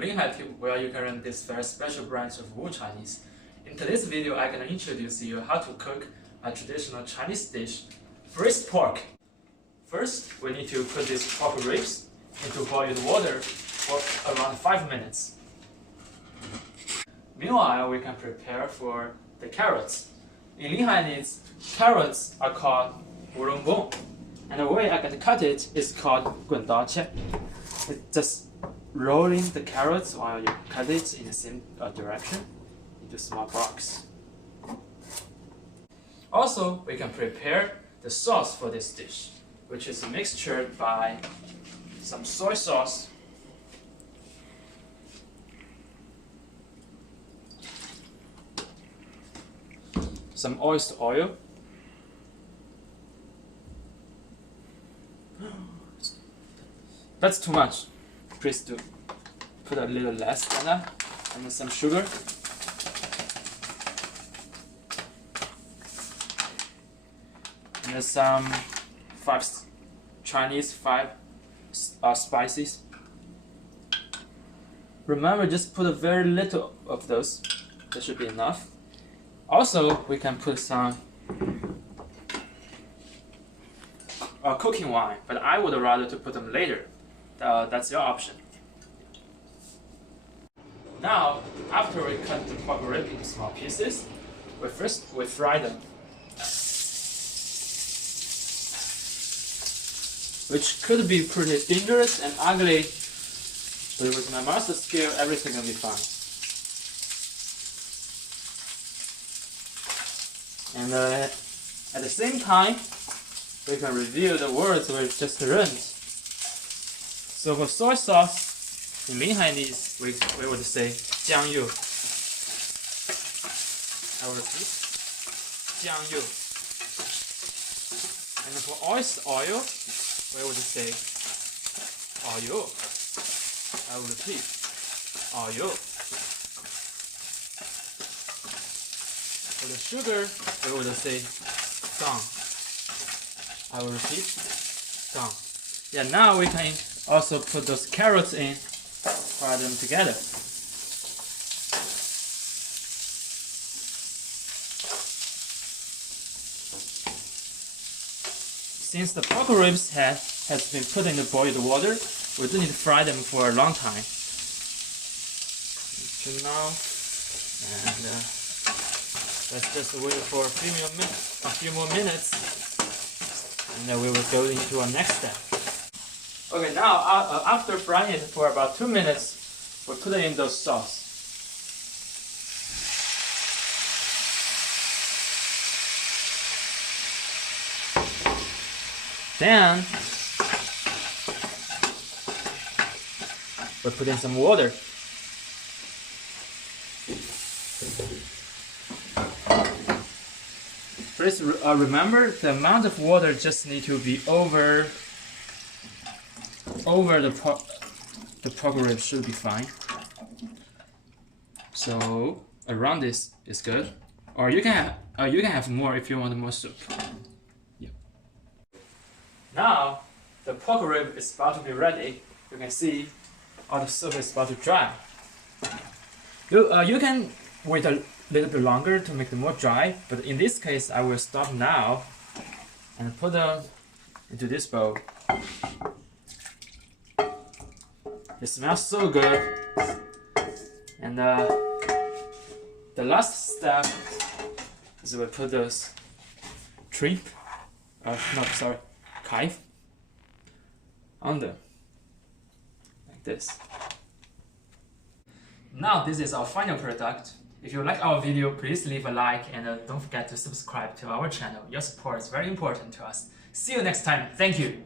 Linhai Tube, where you can learn this very special branch of Wu Chinese. In today's video, I'm going to introduce you how to cook a traditional Chinese dish, braised pork. First, we need to put these pork ribs into boiled water for around 5 minutes. Meanwhile, we can prepare for the carrots. In Linhainese, carrots are called wulonggong, and the way I can cut it is called 滚刀切. It's just rolling the carrots while you cut it in the same direction into small blocks. Also, we can prepare the sauce for this dish, which is mixtured by some soy sauce, some oyster oil, that's too much. Please do put a little less than that, and then some sugar, and then some Chinese spices. Remember, just put a very little of those. That should be enough. Also, we can put some cooking wine, but I would rather to put them later. That's your option. Now, after we cut the pork rib into small pieces, we fry them, which could be pretty dangerous and ugly, but with my master skill, everything will be fine. And at the same time, we can review the words we just learned. So for soy sauce, in Linhainese, we would say 酱油. I will repeat, 酱油. And for oyster oil, we would say 蚝油. I will repeat, 蚝油. For the sugar, we would say 糖. I will repeat, 糖. Yeah, now we can also put those carrots in, fry them together. Since the pork ribs has been put in the boiled water, we do need to fry them for a long time. Turn now, and let's just wait for a few more minutes, and then we will go into our next step. Okay, now after frying it for about 2 minutes, we put it in the sauce. Then we put in some water. Please remember, the amount of water just need to be over the pork rib should be fine. So around this is good, or you can have more if you want more soup. Yeah. Now the pork rib is about to be ready. You can see all the soup is about to dry. You can wait a little bit longer to make them more dry, but in this case I will stop now and put them into this bowl. It smells so good. And the last step is we put those kai on them, like this. Now this is our final product. If you like our video, please leave a like and don't forget to subscribe to our channel. Your support is very important to us. See you next time. Thank you.